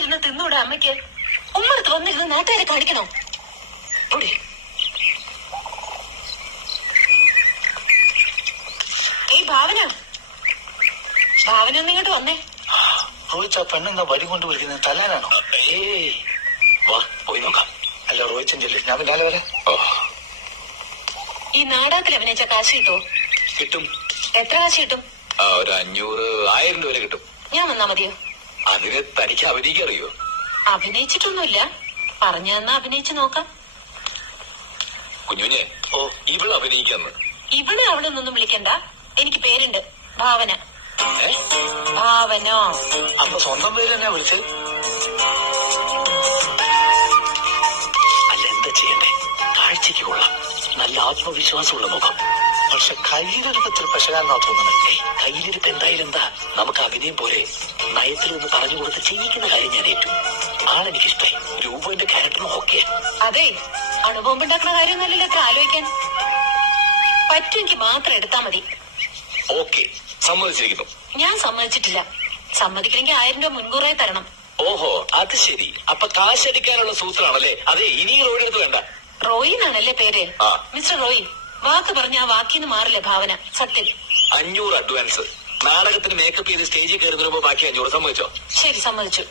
വായിരുന്ന് തിന്നൂടെ അമ്മയ്ക്ക്? ഉമ്മടുത്ത് വന്നിരുന്ന് നാട്ടുകാരെ കാണിക്കണോ? ഏയ് ഭാവന, ഭാവന ഒന്നിങ്ങോട്ട് വന്നേ. റോയിച്ച പെണ്ണെന്താ വടി കൊണ്ട് വിളിക്കുന്നത്? തല്ലാനാണോ? ഏയ് വാ പോയി നോക്കാം. അല്ല റോയിച്ചൻ ചെല്ലു, ഞാൻ പിന്നാലെ വരെ. ഈ നാടകത്തിൽ അഭിനയിച്ച കാശ് കിട്ടുമോ? കിട്ടും. എത്ര കാശ് കിട്ടും? ഒരു 500-1000 രൂപ വരെ കിട്ടും. ഞാൻ വന്നാ മതിയോ? അതിന് തനിക്ക് അഭിനയിക്കറിയോ? അഭിനയിച്ചിട്ടൊന്നുമില്ല, പറഞ്ഞു തന്നാ അഭിനയിച്ചു നോക്കാം. കുഞ്ഞുഞ്ഞെ, ഇവള് അഭിനയിക്കാന്ന്. ഇവിടെ അവിടെ നിന്നൊന്നും വിളിക്കണ്ട, എനിക്ക് പേരുണ്ട്, ഭാവന. ഭാവന. അപ്പൊ സ്വന്തം പേര് തന്നെ വിളിച്ചത്? അല്ല എന്താ ചെയ്യണ്ടേ? കാഴ്ചക്ക് കൊള്ളാം, നല്ല ആത്മവിശ്വാസമുള്ള മുഖം. പക്ഷെ കയ്യിലെടുപ്പത്തിൽ പെശകാന്നാ തോന്നണല്ലേ? കയ്യിലെടുപ്പ് എന്തായാലും എന്താ, നമുക്ക് അഭിനയം പോലെ നയത്തിൽ നിന്ന് പറഞ്ഞു കൊടുത്ത് ചെയ്യിക്കുന്ന കാര്യം ഞാൻ ഏറ്റു. ആളെനിക്കിഷ്ടായി, രൂപന്റെ ക്യാരക്ടറും ഓക്കെ. അതെ, അണുബോംബുണ്ടാക്കുന്ന കാര്യമൊന്നുമല്ലല്ലോ ഇത്ര ആലോചിക്കാൻ. പറ്റുമെങ്കിൽ മാത്രം എടുത്താ മതി. ഓക്കെ, സമ്മതിച്ചിരിക്കുന്നു. ഞാൻ സമ്മതിച്ചിട്ടില്ല. സമ്മതിക്കണമെങ്കിൽ 1000 രൂപ മുൻകൂറായി തരണം. ഓഹോ, അത് ശരി. അപ്പൊ കാശടിക്കാനുള്ള സൂത്രമാണല്ലേ? അതെ, ഇനി റോഡ് എടുത്ത് വേണ്ട. റോയി എന്നാണല്ലേ പേര്? മിസ്റ്റർ റോയി, വാക്ക് പറഞ്ഞ ആ വാക്കിന്ന് മാറില്ലേ ഭാവന, സത്യം. 500 അഡ്വാൻസ്. നാടകത്തിന് മേക്കപ്പ് ചെയ്ത് സ്റ്റേജിൽ കയറുന്നതിന് മുമ്പ് ബാക്കി 500 സമ്മതിച്ചോ? ശരി, സമ്മതിച്ചു.